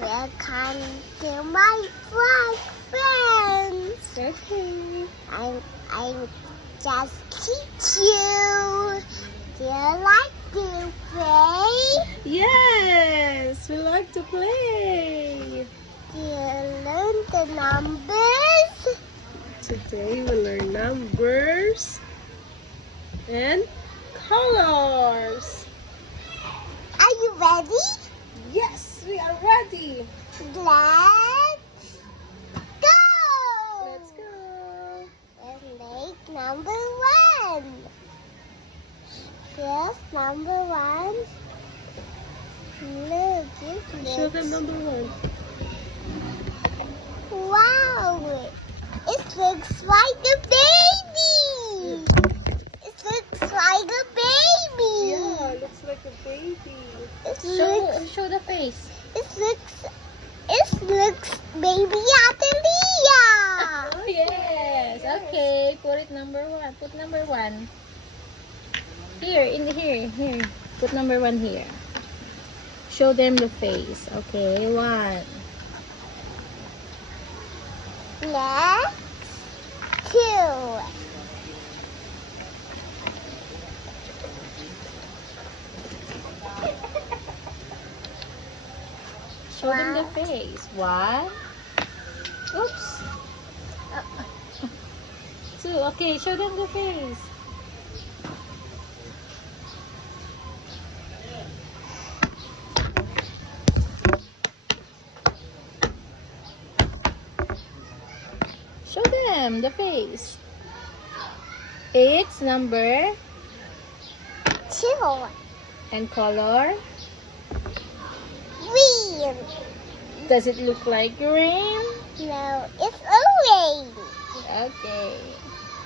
Welcome to my friends. Okay. I'm just teach you. Do you like to play? Yes, we like to play. Do you learn the numbers? Today we learn numbers and colors. Are you ready? Yes, we are ready. Let's go. Let's go. Let's make number one. Here's number one. Look, Show them number one. Wow! It looks like a baby! It looks like a baby! Yeah, looks like a baby. Show the face. It looks baby Atalia! Yes. Okay. Put it number one. Put number one. Here. Put number one here. Show them the face. Okay. One. Next, two. Show them the face. One. Oops. Two. Okay. Show them the face. Show them the face. It's number Two. and color. Green. Does it look like green? No, it's orange. Okay.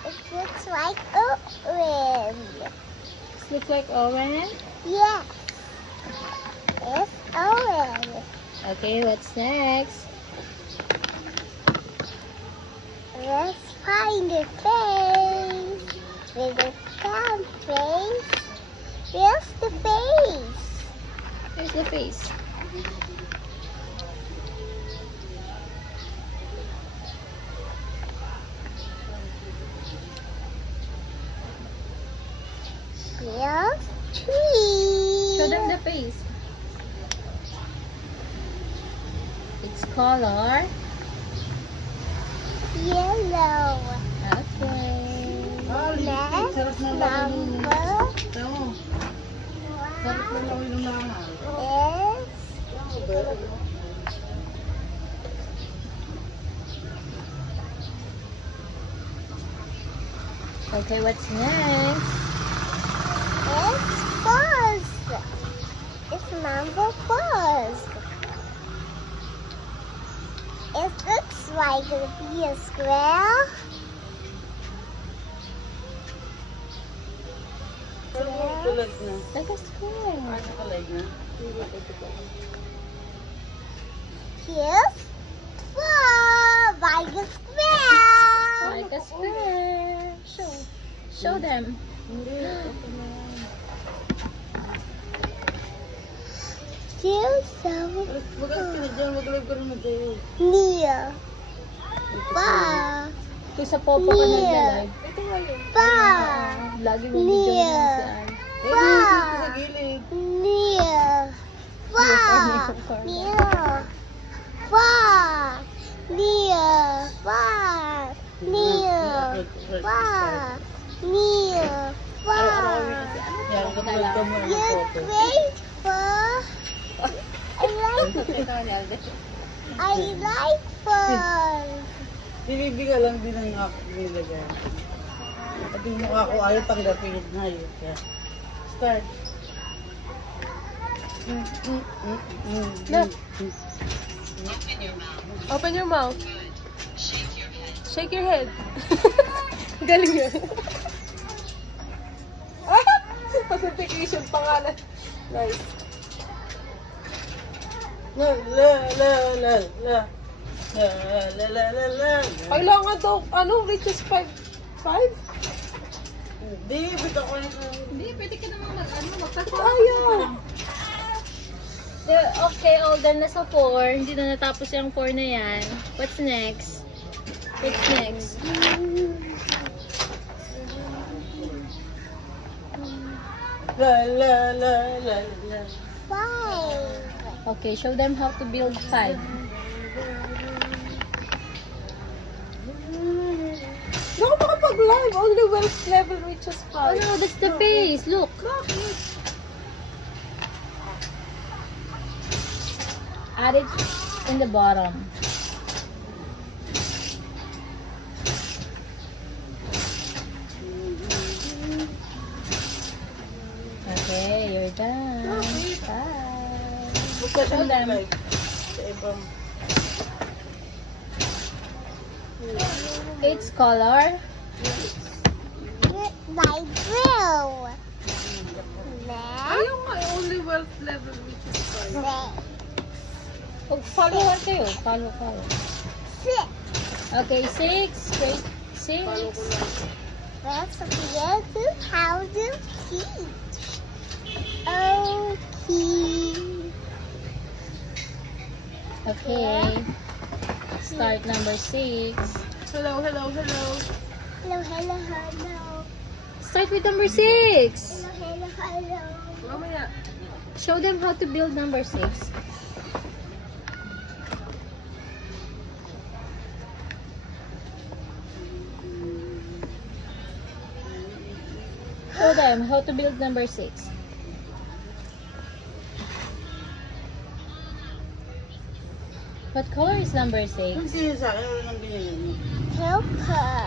It looks like orange. Does it look like orange? Yes. It's orange. Okay, what's next? Let's find the face. With the front face. Where's the face? Here's the face. Here's tree. Show them the face. It's color. Yellow. Okay. Next number is Okay, what's next? it's first. It's number first. It looks like it'll be a square. Like a square. Here's four, like a square. Like a square. Show them. Here's some near. Five. Kung sa popo ka Yeah. nagla-live. Five. Lagi mo video Yeah. naman si Ann. Near. Far. Near. Far. Near. Far. Near. Far. Near. Far. You're grateful. I like fun. Binibiga lang din ang ako nilagay. At yung mukha ko ayaw tanggapin na yun. Kaya, start. Look. Open your mouth. Shake your head. Galing yun. Authentication pangalan. Nice. La la la la la. La la la la la. Kailangan daw, reaches 5? 5? Hindi, bitaw ko yun. Hindi, pwede ka naman mag-ano, magtatapos. Ayaw. Okay, older na sa 4. Hindi na natapos yung 4 na yan. What's next? What's next? La la la la la. 5. Okay, show them how to build 5. Naku, makapag-live. Only wealth level reaches Oh 5. no, that's the face. Look. Add it in the bottom. Okay, you're done. Bye. Buksan Show them. live. Sa ibang. Its color. Light blue. Next. Ayaw nga, only wealth level reaches 5. Next. Oh, follow kayo. Follow. 6. Okay, 6. Grade 6. Follow ko lang. Let's begin to how to teach. Okay. Okay. Start number 6. Hello. Hello, hello, hello. Start with number 6. Hello, hello, hello. Mamaya. Show them how to build number 6. Show them how to build number 6. What color is number 6? Hindi yun sa akin. Wala nang binigyan mo. Helper.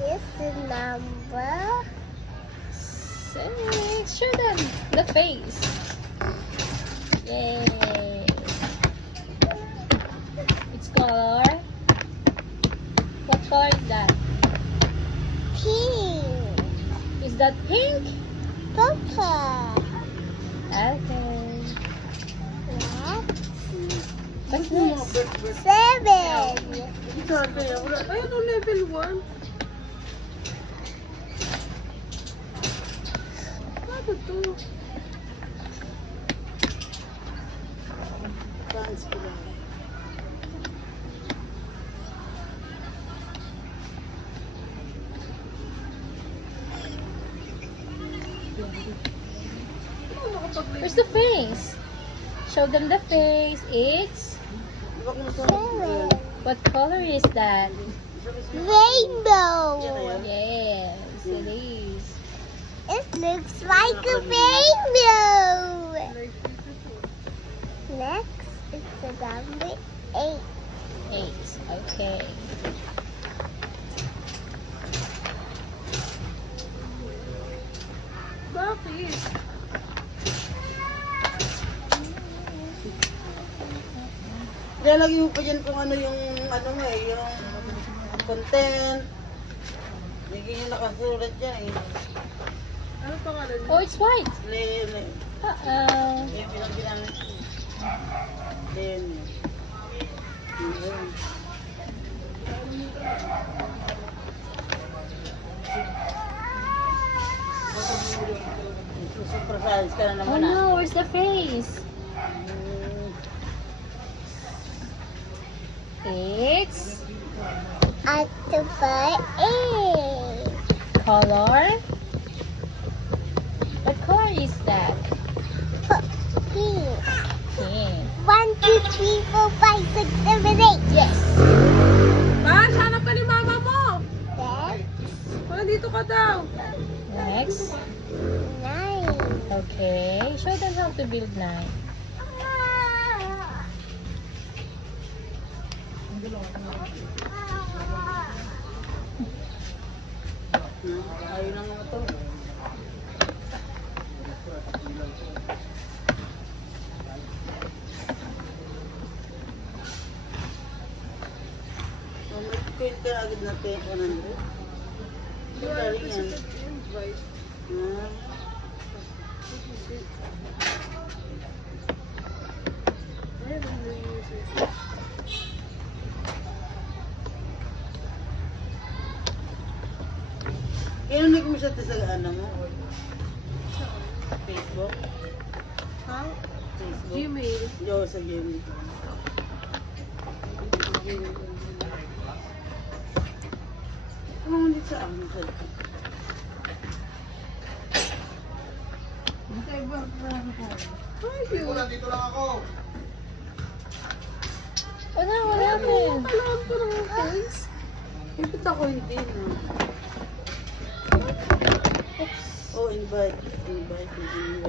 This is number 6. Show them the face. Yay. Its color. What color is that? pink. Is that pink? Purple. Okay. Next. What's next? 7. Ito, kaya wala. Ayun, level 1. Ano to? Dance ko lang. Where's the face? Show them the face. It's Diba kung gusto 7. what color is that? Rainbow. Yes, it is. It looks like a rainbow. Next is the number 8. 8. Okay. Bakit? Ilalagay mo pa dyan kung ano yung ano mo yung content. Hindi yung nakasulat dyan eh. Ano pangalan niya? Oh, it's white. Lene. Uh-oh. Yung bilang ginamit ko. Lene. Yun. Surprise ka na Oh naman no, where's the face? It's At the 8. color. What color is that? Pink. Pink. 1, 2, 3, 4, 5, 6, 7, 8. Yes. Bash, hanap ka ni mama mo! Then Dito ka daw! Next. 9. Okay. Show them how to build 9. Ayaw na nga ito. Mamit ka agad na 100. Galing yan. Ah. Kaya nag mo siya sa ano mo? Facebook? Ha? Facebook? Gmail. Yo, sa Gmail. Ano mo dito sa amin sa What happened? Alam ko ng face. Ipit ako hindi na. Oh, invite.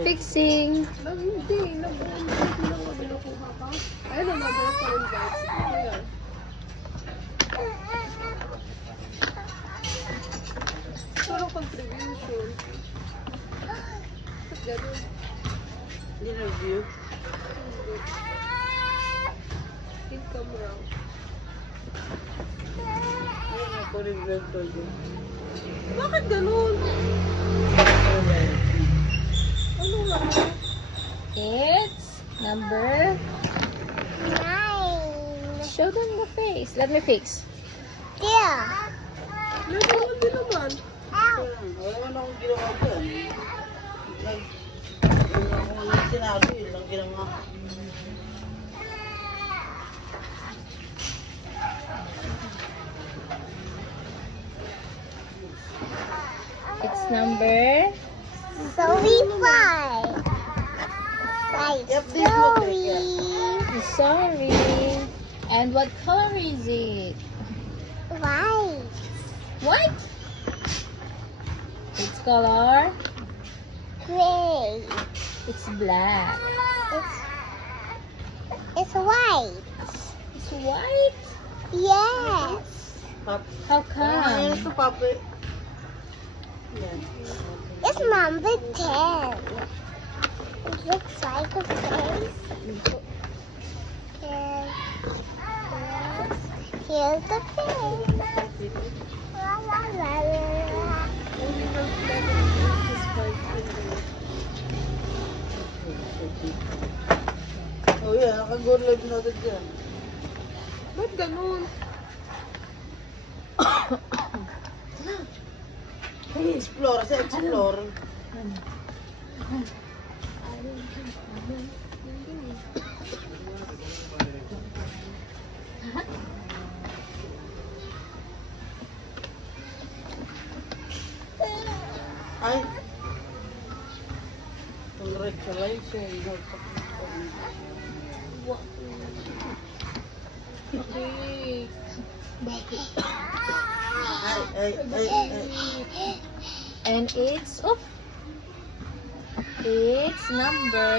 Fixing. Hindi. Nag-invite lang ako. Binukuha ka. Ayun na, mabalik ko invite. Ito yan. Pero contribution. Ba't ganun? Interview. Income raw. Ayun ako rin vlog ko dyan. Bakit ganun? Ano nga? It's number. 9. Show them the face. Let me fix. Yeah. Meron din naman. Ow. Wala naman akong ginawa dyan. Wala akong sinabi, yun lang ginawa. It's number. Zoe 5. Yep, this Zoe. Sorry. And what color is it? White. White. Its color. Gray. It's black. It's white. It's white. Yes. Pap. How Ayun come? ito, papi. Yan. It's number 10. It looks like a face. And here's the face. La la la la. Only ng 7 is 5. Oh yan, naka-go live na agad dyan. Ba't ganun? Hey, explore, sa explore. Ay. Congratulations. Okay. Ay. And it's it's number.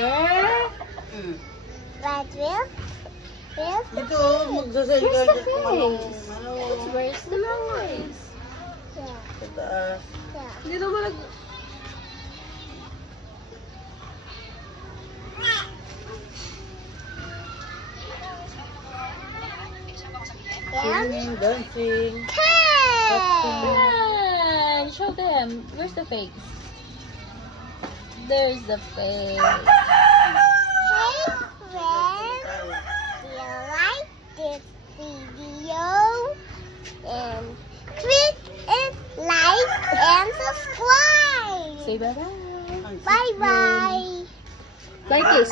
But will Dito, magsasay ka Where's the dyan kung anong, face? ano, Where's the face? yeah, sa taas. yeah. Hindi naman nag... And Singing, dancing. 10. Come on, show them. Where's the face? There's the face. Hey friends, if you like this video, and click and like and subscribe. Say bye-bye. Bye bye. Like this.